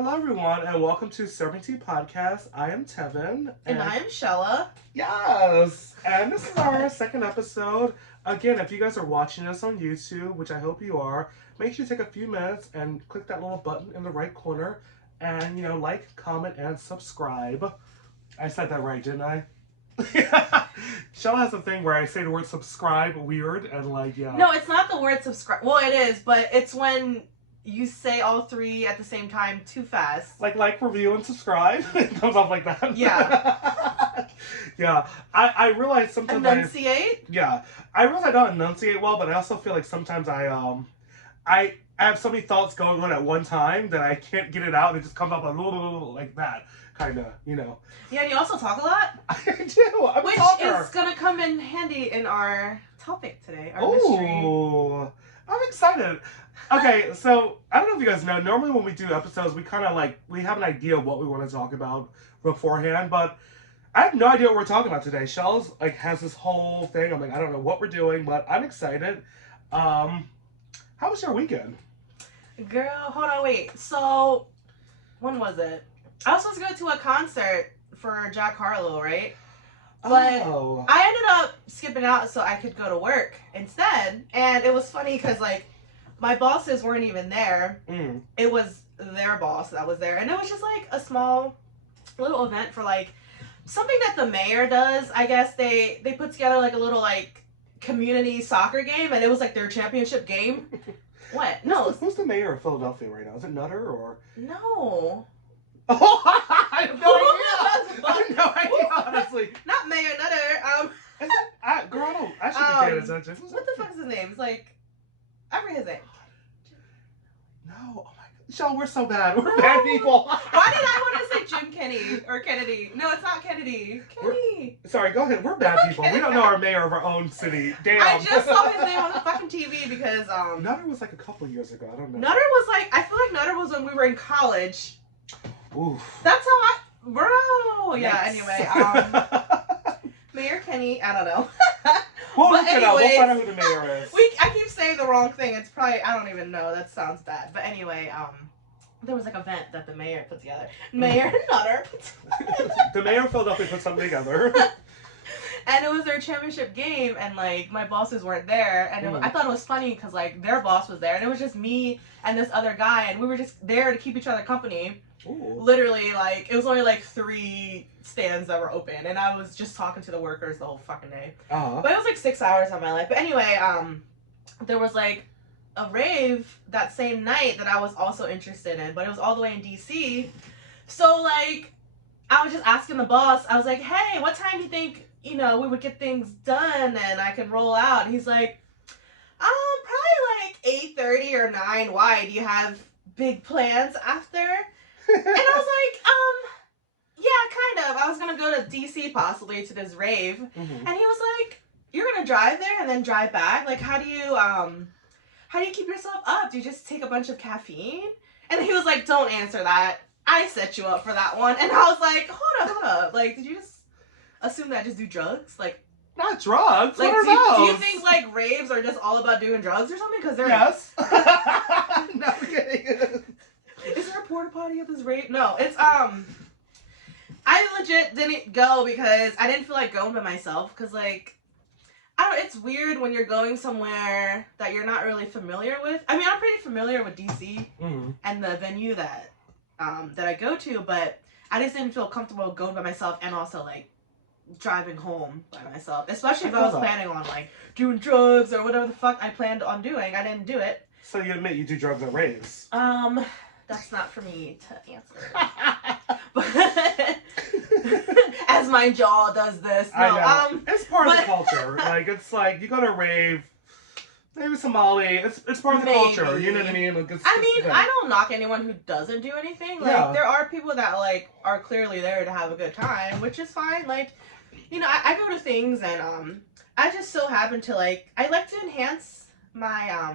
Hello, everyone, and welcome to Serving Tea Podcast. I am Tevin. And I am Shella. Yes! And this is our second episode. Again, if you guys are watching us on YouTube, which I hope you are, make sure you take a few minutes and click that little button in the right corner and, like, comment, and subscribe. I said that right, didn't I? Shella has a thing where I say the word subscribe weird and, yeah. No, it's not the word subscribe. Well, it is, but it's when you say all three at the same time too fast. Like, review, and subscribe. It comes off like that. Yeah. Yeah. I realize sometimes Enunciate? Yeah. I realize I don't enunciate well, but I also feel like sometimes I have so many thoughts going on at one time that I can't get it out and it just comes up like that. Kind of, Yeah, and you also talk a lot. I do. I'm Which a talker. is going to come in handy in our topic today, our mystery. Ooh. I'm excited. Okay, so I don't know if you guys know, normally when we do episodes, we kind of we have an idea of what we want to talk about beforehand, but I have no idea what we're talking about today. Shell's has this whole thing. I'm I don't know what we're doing, but I'm excited. How was your weekend? Girl, hold on, wait. So, when was it? I was supposed to go to a concert for Jack Harlow, right? But Oh. I ended up skipping out so I could go to work instead. And it was funny because, my bosses weren't even there. Mm. It was their boss that was there. And it was just, a small little event for, something that the mayor does. I guess they put together, a little, community soccer game. And it was, their championship game. What? No. Who's the mayor of Philadelphia right now? Is it Nutter or? No. Oh, I have no idea. I have no idea, honestly. Not Mayor Nutter. Girl, I should be paying attention. What the fuck is his name? It's I forget his name. No, oh my god. Shell, we're so bad. We're bad people. Why did I want to say Jim Kennedy or Kennedy? No, it's not Kennedy. Kenny. Sorry, go ahead. We're bad people. We don't know our mayor of our own city. Damn. I just saw his name on the fucking TV because Nutter was a couple years ago. I don't know. Nutter was I feel like Nutter was when we were in college. Oof. That's how bro. Yeah. Yikes. Anyway, Mayor Kenny. I don't know. We'll But look it up. We'll anyways, find out who the mayor is. I keep saying the wrong thing. It's probably I don't even know. That sounds bad. But anyway, there was an event that the mayor put together. Mayor Nutter. The mayor of Philadelphia put something together. And it was their championship game, and my bosses weren't there, and I thought it was funny because their boss was there, and it was just me and this other guy, and we were just there to keep each other company. Ooh. Literally, it was only 3 stands that were open, and I was just talking to the workers the whole fucking day. Uh-huh. But it was 6 hours of my life. But anyway, there was a rave that same night that I was also interested in, but it was all the way in DC. So I was just asking the boss. I was like, "Hey, what time do you think we would get things done and I could roll out?" And he's like, probably 8:30 or 9. Why? Do you have big plans after?" And I was like, yeah, kind of. I was gonna go to DC possibly to this rave. Mm-hmm. And he was like, "You're gonna drive there and then drive back? How do you keep yourself up? Do you just take a bunch of caffeine?" And he was like, "Don't answer that. I set you up for that one." And I was like, hold up. Did you just assume that I just do drugs? Not drugs. What are do you those? think raves are just all about doing drugs or something? Because they're Yes. No, I'm kidding. Is there a porta potty at this rave? No, it's I legit didn't go because I didn't feel like going by myself. Because it's weird when you're going somewhere that you're not really familiar with. I mean, I'm pretty familiar with DC and the venue that I go to, but I just didn't feel comfortable going by myself and also driving home by myself, especially if I was planning on doing drugs or whatever the fuck I planned on doing. I didn't do it. So you admit you do drugs at raves? That's not for me to answer. But as my jaw does this. No, I know. It's part of the culture. It's you go to a rave, maybe Somali. It's part of the culture. You know what I mean? I don't knock anyone who doesn't do anything. There are people that are clearly there to have a good time, which is fine. I go to things and I just so happen to I like to enhance my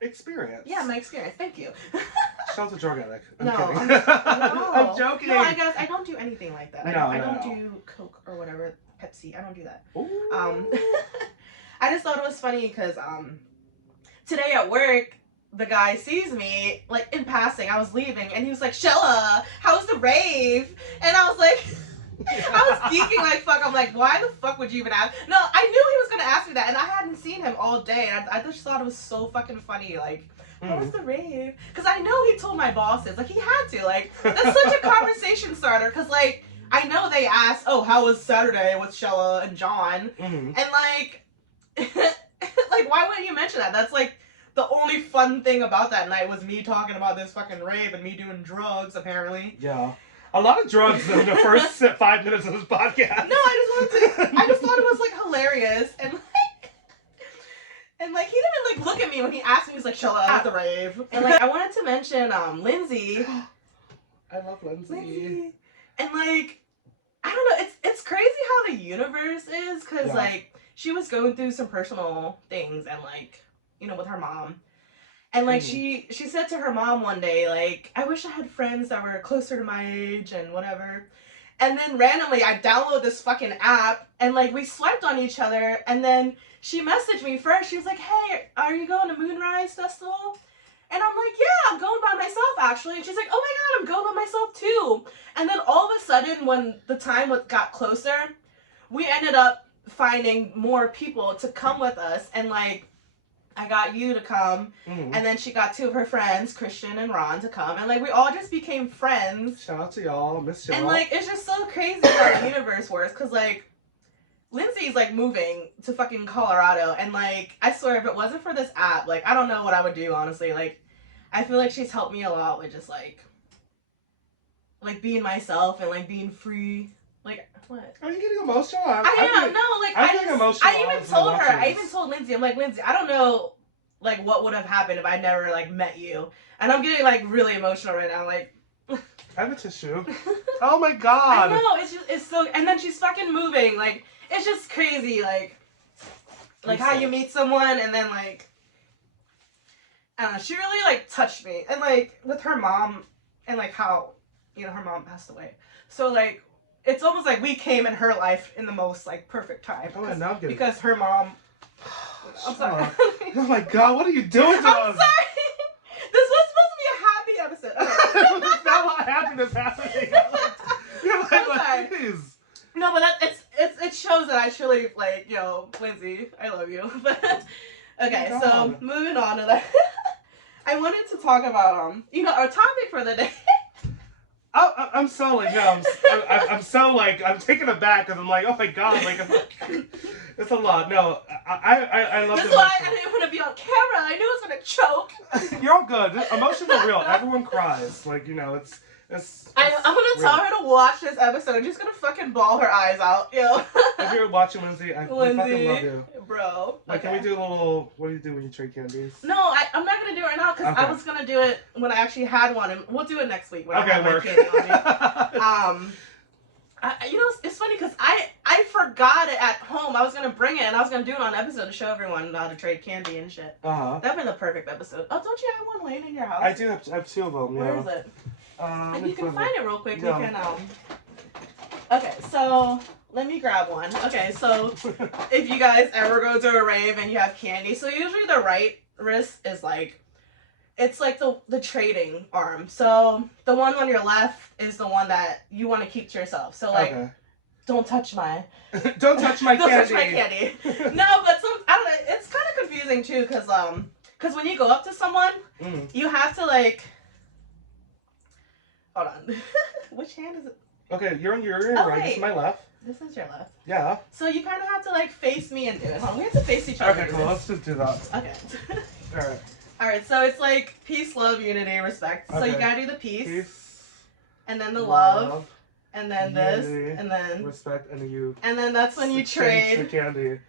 experience. Yeah, my experience. Thank you. Shell's a drug addict. I'm no, kidding. no. I'm joking. No, I guess I don't do anything like that. I don't No. do Coke or whatever, Pepsi. I don't do that. Ooh. I just thought it was funny because today at work, the guy sees me, like, in passing. I was leaving, and he was like, Shella, how's the rave? And I was like, I was geeking like fuck. I'm like, why the fuck would you even ask? No, I knew he was gonna ask me that, and I hadn't seen him all day, and I just thought it was so fucking funny. Like, how was the rave? Because I know he told my bosses. Like, he had to. Like, that's such a conversation starter. Because, like, I know they asked, oh, how was Saturday with Shella and John? And, like, like, why wouldn't you mention that? That's, like, the only fun thing about that night was me talking about this fucking rave and me doing drugs, apparently. Yeah. A lot of drugs in the first 5 minutes of this podcast. No, I just thought it was, like, hilarious. And, like, he didn't, like, look at me when he asked me. He was like, Shella, how's the rave? And, like, I wanted to mention, Lindsay. I love Lindsay. And, like, I don't know, it's crazy how the universe is, because, like, she was going through some personal things, and, like, you know, with her mom. And, like, she said to her mom one day, like, I wish I had friends that were closer to my age and whatever. And then randomly, I download this fucking app, and, like, we swiped on each other, and then she messaged me first. She was like, hey, are you going to Moonrise Festival? And I'm like, yeah, I'm going by myself, actually. And she's like, oh my God, I'm going by myself, too. And then all of a sudden, when the time got closer, we ended up finding more people to come with us. And, like, I got you to come, and then she got 2 of her friends, Christian and Ron, to come, and, like, we all just became friends. Shout out to y'all, miss y'all. And, like, it's just so crazy how the universe works, because, like, Lindsay's, like, moving to fucking Colorado, and, like, I swear, if it wasn't for this app, like, I don't know what I would do, honestly. Like, I feel like she's helped me a lot with just, like being myself and, like, being free. Like, what? Are you getting emotional? I am. No, like, I even told her. I even told Lindsay. I'm like, Lindsay, I don't know, like, what would have happened if I never, like, met you. And I'm getting, like, really emotional right now. Like, I have a tissue. Oh my God. I know. It's so. And then she's fucking moving. Like, it's just crazy. Like how you meet someone and then, like, I don't know. She really, like, touched me. And, like, with her mom and, like, how, you know, her mom passed away. So, like, it's almost like we came in her life in the most, like, perfect time. Oh, and now I'm getting... Because her mom... I'm sorry. Oh my God, what are you doing to I'm us? sorry. This was supposed to be a happy episode. Okay. That's not what happiness happening. You're like, please. No, but it shows that I truly, like, you know, Lindsay, I love you. But okay, so moving on to that. I wanted to talk about, you know, our topic for the day. I'm so like, no, I'm so like, I'm taken aback because I'm like, oh my God, like, it's a lot. No, I love That's why I didn't want to be on camera. I knew I was going to choke. You're all good. Emotions are real. Everyone cries. Like, you know, it's I'm going to tell her to watch this episode. I'm just going to fucking bawl her eyes out, yo. If you're watching, Lindsay, I fucking love you. Bro. Like, can we do a little, what do you do when you trade candies? No, I'm not going to do it right now because I was going to do it when I actually had one. And we'll do it next week when I have my candy on me. You know, it's funny because I forgot it at home. I was going to bring it and I was going to do it on an episode to show everyone how to trade candy and shit. That'd been the perfect episode. Oh, don't you have one laying in your house? I do have 2 of them, yeah. Where is it? If you can find it real quick, we can, Okay, so let me grab one. Okay, so if you guys ever go to a rave and you have candy, so usually the right wrist is like, it's like the trading arm. So the one on your left is the one that you want to keep to yourself. So, like, don't touch my... Don't touch my candy. Don't touch my candy. No, but I don't know, it's kind of confusing too, because when you go up to someone, you have to, like... Hold on. Which hand is it? Okay, you're on your right. This is my left. This is your left. Yeah. So you kind of have to, like, face me and do it. Hold on, we have to face each other. Okay, cool. Let's just do that. Okay. Alright. Alright, so it's like peace, love, unity, respect. Okay. So you gotta do the peace. And then the love. And then unity, this. And then... respect, and you... And then that's when you trade. The candy.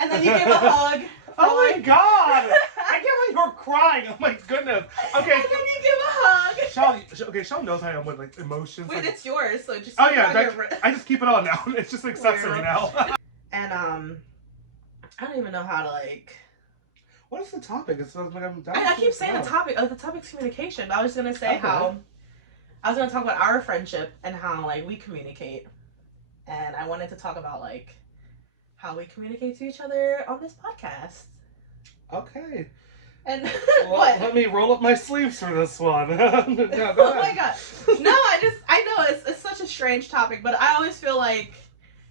And then you give a hug. Oh my God! I can't believe you're crying. Oh my goodness. Okay. And then you give a hug. Shell knows how I am with, like, emotions. Wait, like... it's yours, so just. Oh yeah, I just keep it on now. It's just accessory now. And I don't even know how to, like. What is the topic? It's like I keep saying the topic. Oh, the topic's communication. But I was gonna say how. I was gonna talk about our friendship and how, like, we communicate, and I wanted to talk about, like, how we communicate to each other on this podcast. Okay. And Well, what? let me roll up my sleeves for this one. No, go Oh my ahead. god. No, I know it's such a strange topic, but I always feel like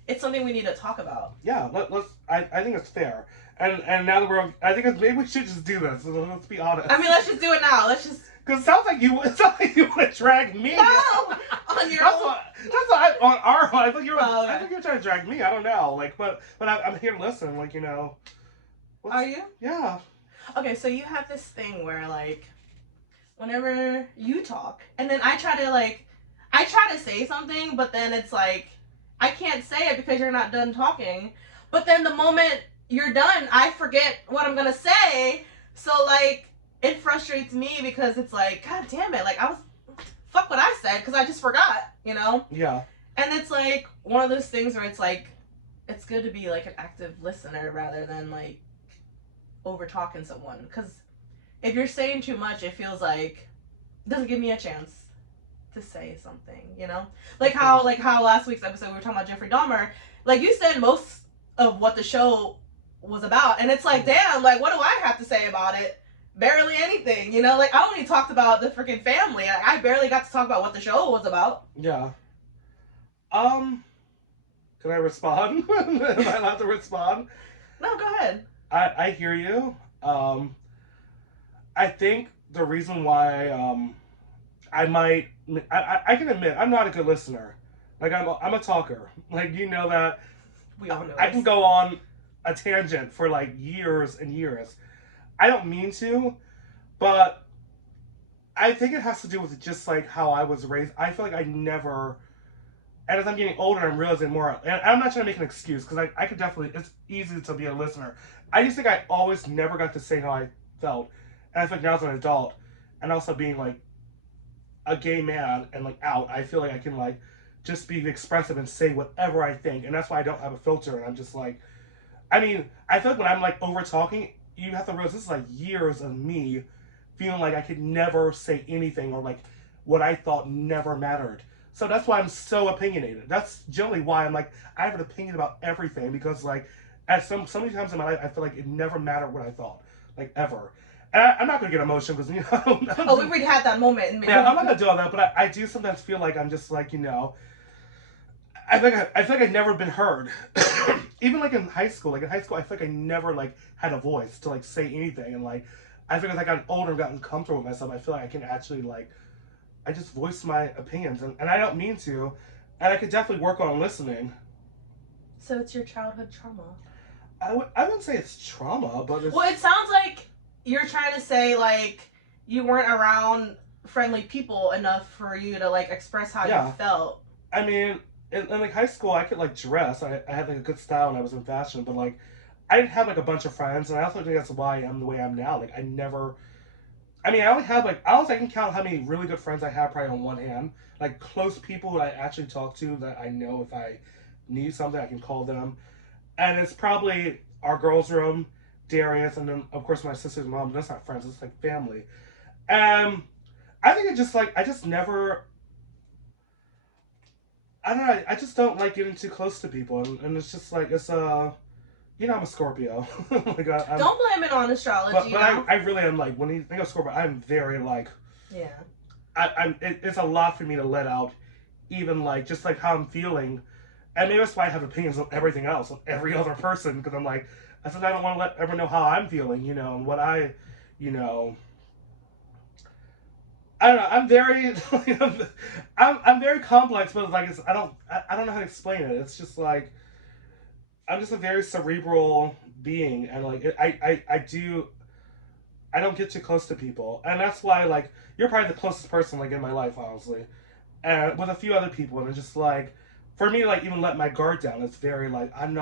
it's something we need to talk about. Yeah, let's. I think it's fair. And now that I think maybe we should just do this. Let's be honest. I mean, let's just do it now. Let's just. Because it sounds like you want to drag me. No, on your That's own. what. That's what on our one. I thought you were. Oh, okay. I think you're trying to drag me. I don't know. Like, but I'm here to listen. Like, Are you? Yeah. Okay, so you have this thing where like, whenever you talk, and then I try to say something, but then it's like, I can't say it because you're not done talking. But then the moment you're done, I forget what I'm gonna say. So like, it frustrates me because it's like, God damn it, like fuck what I said because I just forgot, Yeah. And it's like one of those things where it's like, it's good to be like an active listener rather than like over talking someone, because if you're saying too much, it feels like it doesn't give me a chance to say something, like how last week's episode we were talking about Jeffrey Dahmer. Like, you said most of what the show was about, and it's like, damn, like, what do I have to say about it? Barely anything, like, I only talked about the freaking family. I barely got to talk about what the show was about. Yeah. Can I respond? Am I allowed to respond? No, go ahead. I hear you. I think the reason why I can admit I'm not a good listener. Like, I'm a talker. Like, that. We all know I this. can go on a tangent for like years and years. I don't mean to, but I think it has to do with just like how I was raised. I feel like I never, and as I'm getting older, I'm realizing more. And I'm not trying to make an excuse because I could definitely. It's easy to be a listener. I just think I always never got to say how I felt, and I feel like now as an adult, and also being like a gay man and like out, I feel like I can like just be expressive and say whatever I think, and that's why I don't have a filter. And I'm just like, I mean, I feel like when I'm like over talking, you have to realize this is like years of me feeling like I could never say anything, or like what I thought never mattered. So that's why I'm so opinionated. That's generally why I'm like, I have an opinion about everything, because like at so many times in my life I feel like it never mattered what I thought, like ever. And I'm not gonna get emotional because Oh, we already had that moment. Yeah, I'm not gonna do all that, but I do sometimes feel like I'm just like I feel like I've never been heard. Even like in high school, I feel like I never like had a voice to like say anything, and like I feel like as I got older and gotten comfortable with myself, I feel like I can actually like I just voice my opinions, and I don't mean to, and I could definitely work on listening. So it's your childhood trauma. I wouldn't say it's trauma, but Well, it sounds like you're trying to say like you weren't around friendly people enough for you to like express how you felt. I mean, in like high school, I could like dress. I had like a good style and I was in fashion, but like I didn't have like a bunch of friends, and I also think that's why I'm the way I'm now. Like I never. I mean, I only have like I can count how many really good friends I have probably on one hand. Like close people who I actually talk to that I know if I need something I can call them, and it's probably our girls' room, Darius, and then of course my sister's mom. But that's not friends; it's like family. I think it just like I just never. I don't know. I just don't like getting too close to people, and it's just like it's I'm a Scorpio. Like don't blame it on astrology. But I really am like when you think of Scorpio, I'm very like yeah. It's a lot for me to let out, even like just like how I'm feeling, and maybe that's why I have opinions on everything else, on every other person, because I'm like I said I don't want to let everyone know how I'm feeling, and what you know. I don't know. I'm very, I'm very complex, but like I don't know how to explain it. It's just like I'm just a very cerebral being, and like I don't get too close to people, and that's why like you're probably the closest person like in my life, honestly, and with a few other people, and it's just like for me to like even let my guard down, it's very like I'm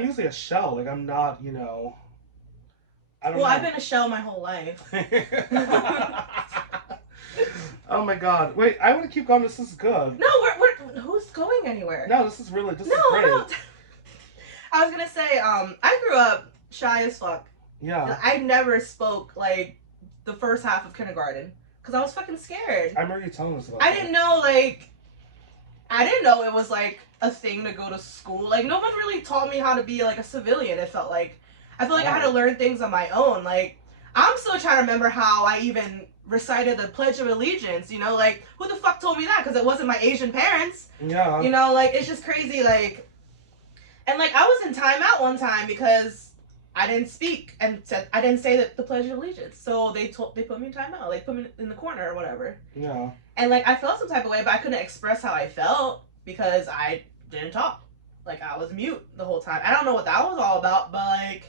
usually a shell, like I'm not, I don't know. I've been a shell my whole life. Oh my god! Wait, I want to keep going. This is good. No, we're who's going anywhere? No, this is great. No. I was gonna say, I grew up shy as fuck. Yeah. I never spoke like the first half of kindergarten because I was fucking scared. I remember you telling us about. I didn't know it was like a thing to go to school. Like no one really taught me how to be like a civilian. It felt like I feel like I had to learn things on my own. Like I'm still trying to remember how I even recited the Pledge of Allegiance. You know, like who the fuck told me that? Because it wasn't my Asian parents. Yeah. You know, like it's just crazy. Like, and like I was in timeout one time because I didn't speak and said I didn't say that the Pledge of Allegiance. So they put me in timeout, like put me in the corner or whatever. Yeah. And like I felt some type of way, but I couldn't express how I felt because I didn't talk. Like I was mute the whole time. I don't know what that was all about, but like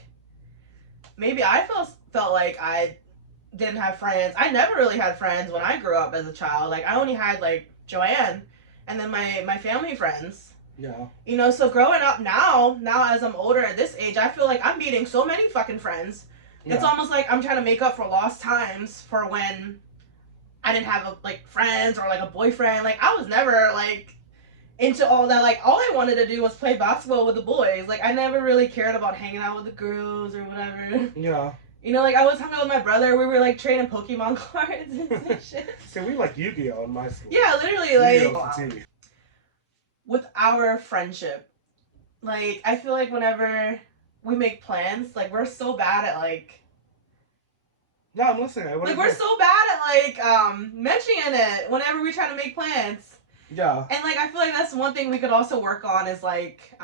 maybe I felt like I didn't have friends. I never really had friends when I grew up as a child. Like I only had like Joanne and then my family friends. Yeah. You know, so growing up now as I'm older at this age, I feel like I'm meeting so many fucking friends. Yeah. It's almost like I'm trying to make up for lost times for when I didn't have like friends or like a boyfriend. Like I was never like into all that. Like all I wanted to do was play basketball with the boys. Like I never really cared about hanging out with the girls or whatever. Yeah. You know, like I was hanging out with my brother. We were like trading Pokemon cards and shit. See, we like Yu-Gi-Oh in my school. Yeah, literally, like with our friendship, like I feel like whenever we make plans, like we're so bad at like. Yeah, I'm listening. Like we're so bad at like mentioning it whenever we try to make plans. Yeah. And like I feel like that's one thing we could also work on is like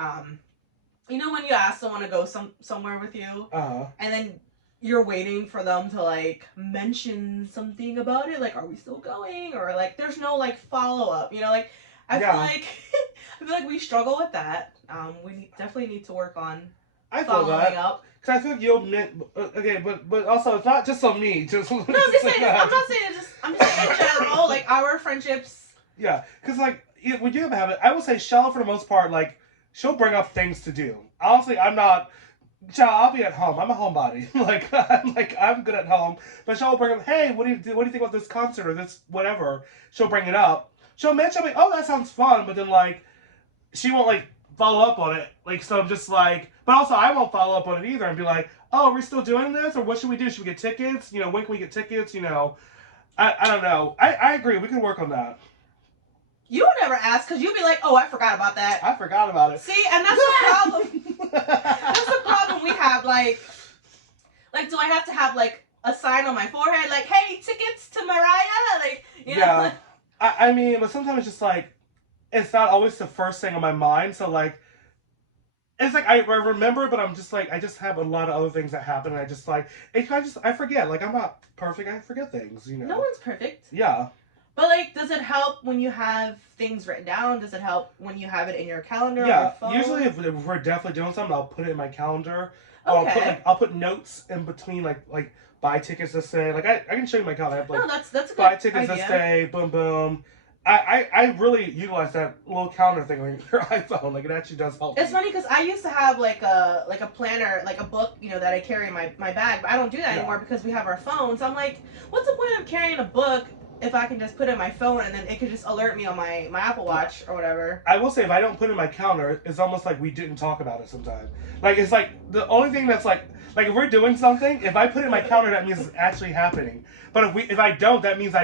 you know when you ask someone to go somewhere with you, and then you're waiting for them to like mention something about it, like are we still going, or like there's no like follow up, you know, like I feel like we struggle with that. We definitely need to work on following up. Because I think you'll okay, but also it's not just on me. Just no, I'm just saying. I'm not saying it. I'm just saying in general, like our friendships. Yeah, because like when you have it, I will say Shella for the most part, like she'll bring up things to do. Honestly, I'm not. I'll be at home. I'm a homebody. I'm good at home. But she'll bring up, hey, what do you think about this concert or this whatever? She'll bring it up. She'll mention like, oh, that sounds fun, but then like she won't like follow up on it. Like so, I'm just like, but also I won't follow up on it either and be like, oh, are we still doing this or what should we do? Should we get tickets? You know, when can we get tickets? You know, I don't know. I agree. We can work on that. You would never ask because you'd be like, oh, I forgot about that. I forgot about it. See, and that's the problem. That's the problem we have. Like, do I have to have like a sign on my forehead, like, hey, tickets to Mariah? Like, you know? Yeah. I mean, but sometimes it's just like, it's not always the first thing on my mind. So like, it's like I remember, but I'm just like, I just have a lot of other things that happen, and I just like, I forget. Like I'm not perfect. I forget things. You know. No one's perfect. Yeah. But like, does it help when you have things written down? Does it help when you have it in your calendar? Yeah. Or your phone? Usually, if we're definitely doing something, I'll put it in my calendar. Okay. I'll put notes in between, like buy tickets this day. Like I can show you my calendar. I have, like, no, that's a good buy tickets idea. this day. Boom, boom. I really utilize that little calendar thing on your iPhone. Like it actually does help. It's funny because I used to have like a planner, like a book, you know, that I carry in my bag, but I don't do that anymore because we have our phones. So I'm like, what's the point of carrying a book if I can just put it in my phone and then it could just alert me on my Apple Watch or whatever? I will say if I don't put it in my calendar, it's almost like we didn't talk about it sometimes. Like it's like the only thing that's like if we're doing something, if I put it in my calendar, that means it's actually happening. But if I don't, that means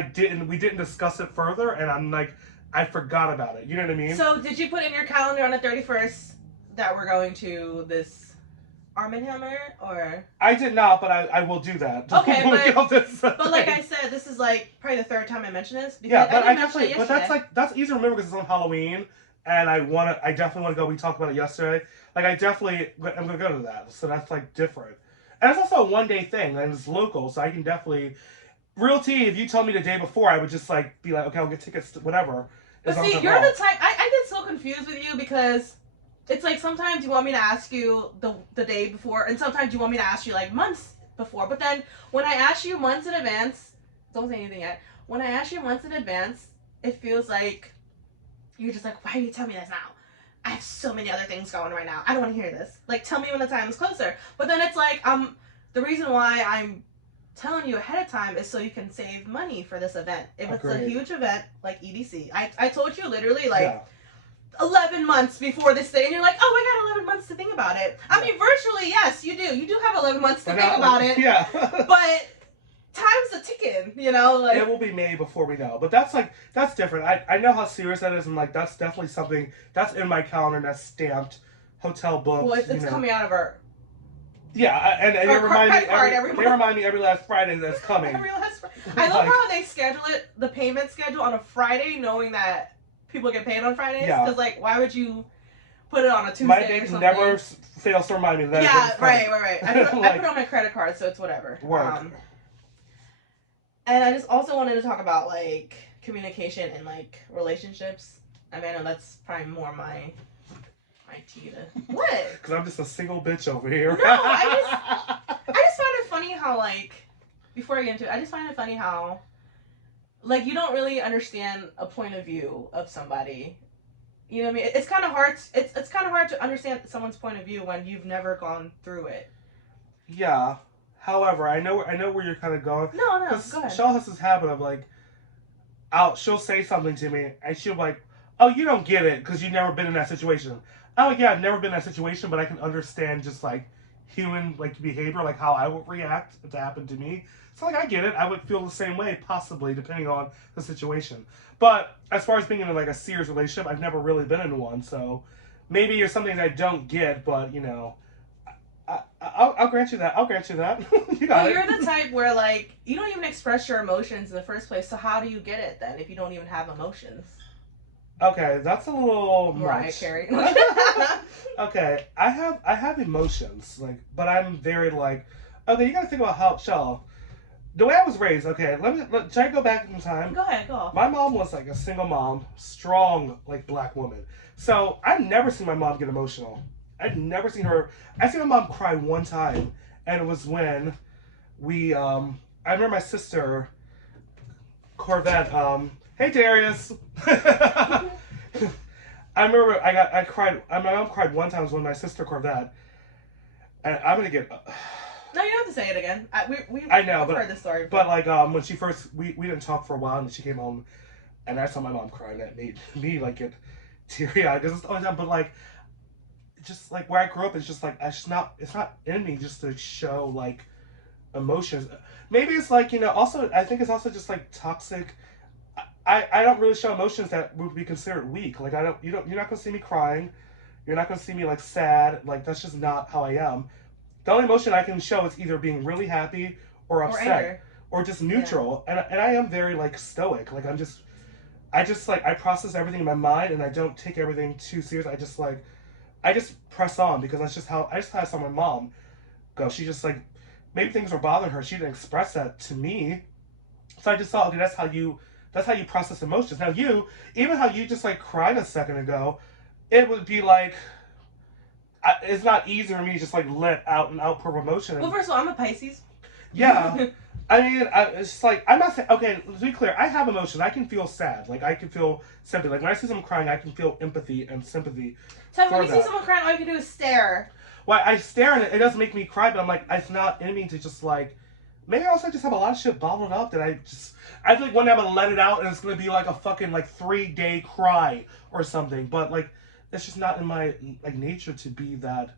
we didn't discuss it further, and I'm like, I forgot about it. You know what I mean? So did you put in your calendar on the 31st that we're going to this Arm & Hammer, or? I did not, but I will do that. Okay, but like I said, this is like probably the third time I mentioned this. Yeah, but that's easy to remember because it's on Halloween, and I definitely want to go. We talked about it yesterday. Like I'm gonna go to that. So that's like different, and it's also a 1 day thing, and it's local, so I can definitely. Real tea, if you told me the day before, I would just like be like, okay, I'll get tickets to whatever. But see, you're the type. I get so confused with you because it's like sometimes you want me to ask you the day before, and sometimes you want me to ask you like months before. But then when I ask you months in advance, don't say anything yet. When I ask you months in advance, it feels like you're just like, why do you tell me this now? I have so many other things going right now. I don't want to hear this. Like, tell me when the time is closer. But then it's like, the reason why I'm telling you ahead of time is so you can save money for this event. If it's a huge event like EDC, I told you literally like 11 months before this thing, and you're like, oh, I got 11 months to think about it. I mean, virtually, yes, you do. You do have 11 months to think about it. Yeah. But time's a ticking, you know? Like, it will be May before we know. But that's different. I know how serious that is, and like that's definitely something that's in my calendar that's stamped. Hotel books. Well, it's coming out of our Yeah, and they Or remind me credit card every they month. remind me every last Friday that's coming. Every last I love Like, how they schedule it, the payment schedule on a Friday, knowing that people get paid on Fridays. yeah, Because like, why would you put it on a Tuesday my or bank something? never fails to remind me that. Yeah, it's right. coming. I put, Like, I put it on my credit card, so it's whatever. Work. And I just also wanted to talk about like communication and like relationships. I mean, I know that's probably more my tea to what? Because I'm just a single bitch over here. No, I just find it funny how like before I get into it, I just find it funny how like you don't really understand a point of view of somebody. You know what I mean? It's kind of hard. It's kind of hard to understand someone's point of view when you've never gone through it. Yeah. However, I know where you're kind of going. No, go ahead. Shell has this habit of like, she'll say something to me, and she'll be like, "Oh, you don't get it because you've never been in that situation." I'm like, "Yeah, I've never been in that situation, but I can understand just like human like behavior, like how I would react if that happened to me." So like, I get it. I would feel the same way, possibly depending on the situation. But as far as being in like a serious relationship, I've never really been in one, so maybe it's something that I don't get, but you know. I'll grant you that. I'll grant you that. You got it. Well, you're the type where like you don't even express your emotions in the first place. So how do you get it then if you don't even have emotions? Okay, that's a little Mariah much. Carey. Okay, I have emotions, like, but I'm very like, okay, you gotta think about how Shell. The way I was raised, okay, should I go back in time? Go ahead, go. My mom was like a single mom, strong like black woman. So I've never seen my mom get emotional. I've never seen her. I seen my mom cry one time, and it was when I remember my sister Corvette. Hey Darius. I remember I cried. My mom cried one time when my sister Corvette, and I'm gonna get. No, you don't have to say it again. I know, heard this story. But like when she first we didn't talk for a while, and she came home, and I saw my mom crying. That made me like get teary eyed because it's the only time. But like, just like where I grew up, it's just like it's not in me just to show like emotions. Maybe it's like also I think it's also just like toxic. I don't really show emotions that would be considered weak. Like you're not gonna see me crying. You're not gonna see me like sad. Like that's just not how I am. The only emotion I can show is either being really happy or upset or just neutral. Yeah. And I am very like stoic. Like I just like I process everything in my mind and I don't take everything too serious. I just press on because that's just how I saw my mom go. She just like maybe things were bothering her. She didn't express that to me. So I just thought, okay, that's how you process emotions. Now even how you just like cried a second ago, it would be like, it's not easy for me to just like let out an outpour of emotion. Well, first of all, I'm a Pisces. Yeah. I mean, it's like, I'm not saying, okay, to be clear, I have emotions. I can feel sad. Like, I can feel sympathy. Like, when I see someone crying, I can feel empathy and sympathy. So when you see someone crying, all you can do is stare. Well, I stare and it doesn't make me cry, but I'm like, it's not in me to just like, maybe I also just have a lot of shit bottled up that I feel like one day I'm gonna let it out and it's gonna be like a fucking like 3-day cry or something. But like, it's just not in my like nature to be that.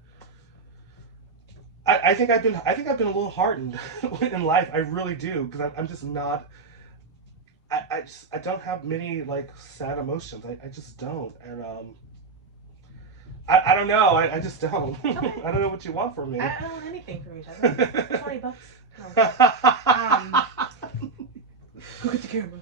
I think I've been a little hardened in life. I really do because I'm just not. I don't have many like sad emotions. I just don't, and I don't know. I just don't. Okay. I don't know what you want from me. I don't want anything from you, Tevin. $20. No. Go get the camera.